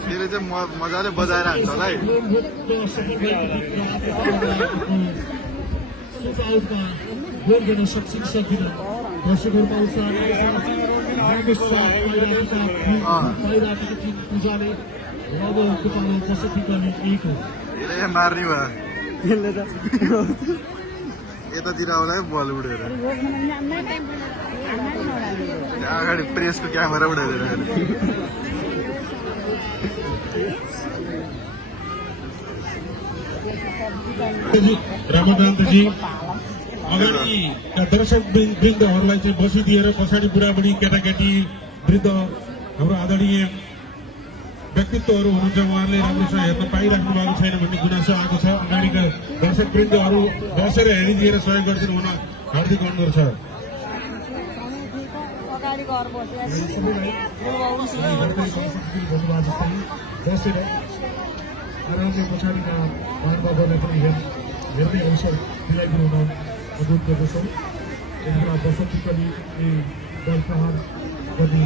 त्यसले चाहिँ मजाले बजाएर हान्छ होला है। गोल गर्न सक्छन् सकिन दर्शकहरूमा उत्साह पाइरहेको थिइन् पूजाले अब पालो कसरी गर्ने एक हो यसले मार्ने भयो यतातिर आउला बल उडेर अगाडि प्रेसको क्यामेरा उडेर रामकान्तजी अगाडि दर्शक वृन्दहरूलाई चाहिँ बसिदिएर पछाडि बुढाबुढी केटाकेटी वृद्ध हाम्रो आदरणीय व्यक्तित्वहरू हुनुहुन्छ उहाँहरूले राम्रोसँग हेर्न पाइराख्नु भएको छैन भन्ने गुनासो आएको छ। अगाडिका दर्शक वृन्दहरू बसेर हेरिदिएर सहयोग गरिदिनु हुन हार्दिक अनुरोध छ। बसेर आरामले पछाडिका महानुभावहरूलाई पनि हेर्ने अवसर दिलाइदिनु हुन अनुरोध गर्दछौँ। बसन्ती पनि बल प्रहार गर्ने